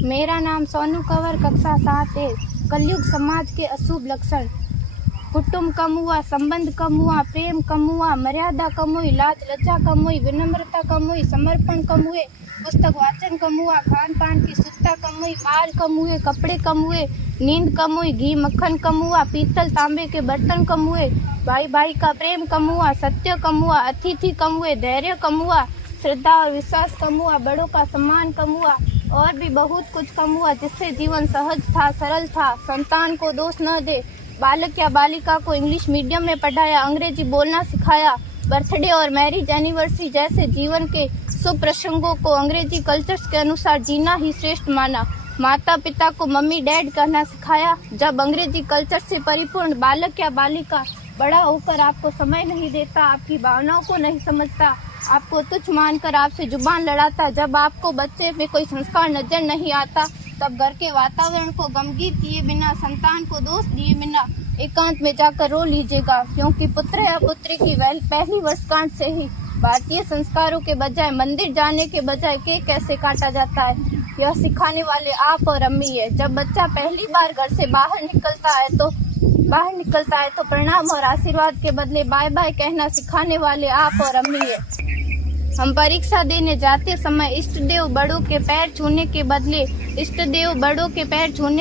मेरा नाम सोनू कंवर, कक्षा 7 है। कलयुग समाज के अशुभ लक्षण। कुटुंब कम हुआ, संबंध कम हुआ, प्रेम कम हुआ, मर्यादा कम हुई, लाज लज्जा कम हुई, विनम्रता कम हुई, समर्पण कम हुए, पुस्तक वाचन कम हुआ, खान पान की शुद्धता कम हुई, बाल कम हुए, कपड़े कम हुए, नींद कम हुई, घी मक्खन कम हुआ, पीतल तांबे के बर्तन कम हुए, भाई भाई का प्रेम कम हुआ, सत्य कम हुआ, अतिथि कम हुए, धैर्य कम हुआ, श्रद्धा और विश्वास कम हुआ, बड़ों का सम्मान कम हुआ और भी बहुत कुछ कम हुआ जिससे जीवन सहज था, सरल था। संतान को दोष न दे। बालक या बालिका को इंग्लिश मीडियम में पढ़ाया, अंग्रेजी बोलना सिखाया, बर्थडे और मैरिज एनिवर्सरी जैसे जीवन के शुभ प्रसंगों को अंग्रेजी कल्चर्स के अनुसार जीना ही श्रेष्ठ माना। माता पिता को मम्मी डैड कहना सिखाया। जब अंग्रेजी कल्चर से परिपूर्ण बालक या बालिका बड़ा होकर आपको समय नहीं देता, आपकी भावनाओं को नहीं समझता, आपको तुच्छ मानकर आपसे जुबान लड़ाता, जब आपको बच्चे में कोई संस्कार नजर नहीं आता, तब घर के वातावरण को गमगीन किए बिना, संतान को दोष दिए बिना एकांत में जाकर रो लीजिएगा, क्योंकि पुत्र या पुत्री की पहली वर्षगांठ से ही भारतीय संस्कारों के बजाय, मंदिर जाने के बजाय केक कैसे काटा जाता है, यह सिखाने वाले आप और अम्मी है। जब बच्चा पहली बार घर से बाहर निकलता है तो प्रणाम और आशीर्वाद के बदले बाय बाय कहना सिखाने वाले आप और अम्मी है। हम परीक्षा देने जाते समय इष्ट देव बड़ों के पैर छूने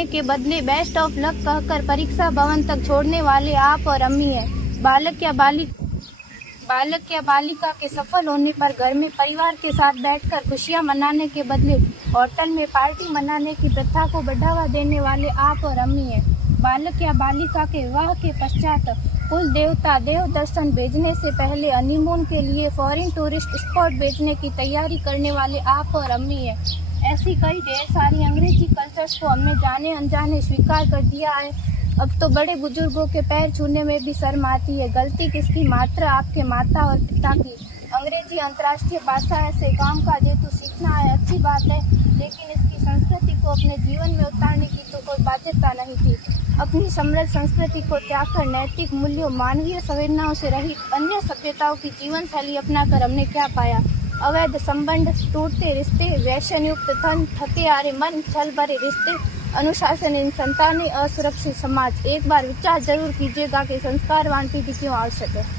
के बदले बेस्ट ऑफ लक कहकर परीक्षा भवन तक छोड़ने वाले आप और अम्मी है। बालक या बालिका के सफल होने पर घर में परिवार के साथ बैठकर खुशियां मनाने के बदले होटल में पार्टी मनाने की प्रथा को बढ़ावा देने वाले आप और अम्मी है। बालक या बालिका के विवाह के पश्चात कुल देवता देव दर्शन भेजने से पहले हनीमून के लिए फॉरेन टूरिस्ट स्पॉट भेजने की तैयारी करने वाले आप और अम्मी है। ऐसी कई ढेर सारी अंग्रेजी कल्चर्स को हमने जाने अनजाने स्वीकार कर दिया है। अब तो बड़े बुजुर्गों के पैर छूने में भी शर्म आती है। गलती किसकी? मात्र आपके माता और पिता की। अंग्रेजी अंतर्राष्ट्रीय भाषा है, से काम का जेतु सीखना है, अच्छी बात है, लेकिन इसकी संस्कृति को अपने जीवन में उतारने की तो कोई बाध्यता नहीं थी। अपनी समृद्ध संस्कृति को त्याग कर नैतिक मूल्यों, मानवीय संवेदनाओं से रहित अन्य सभ्यताओं की जीवन शैली अपनाकर हमने क्या पाया? अवैध संबंध, टूटते रिश्ते, व्यसन युक्त धन, थके हारे मन, छल भरे रिश्ते, अनुशासनहीन संतानें, असुरक्षित समाज। एक बार विचार जरूर कीजिएगा कि संस्कारवान पीढ़ी क्यों आवश्यक है।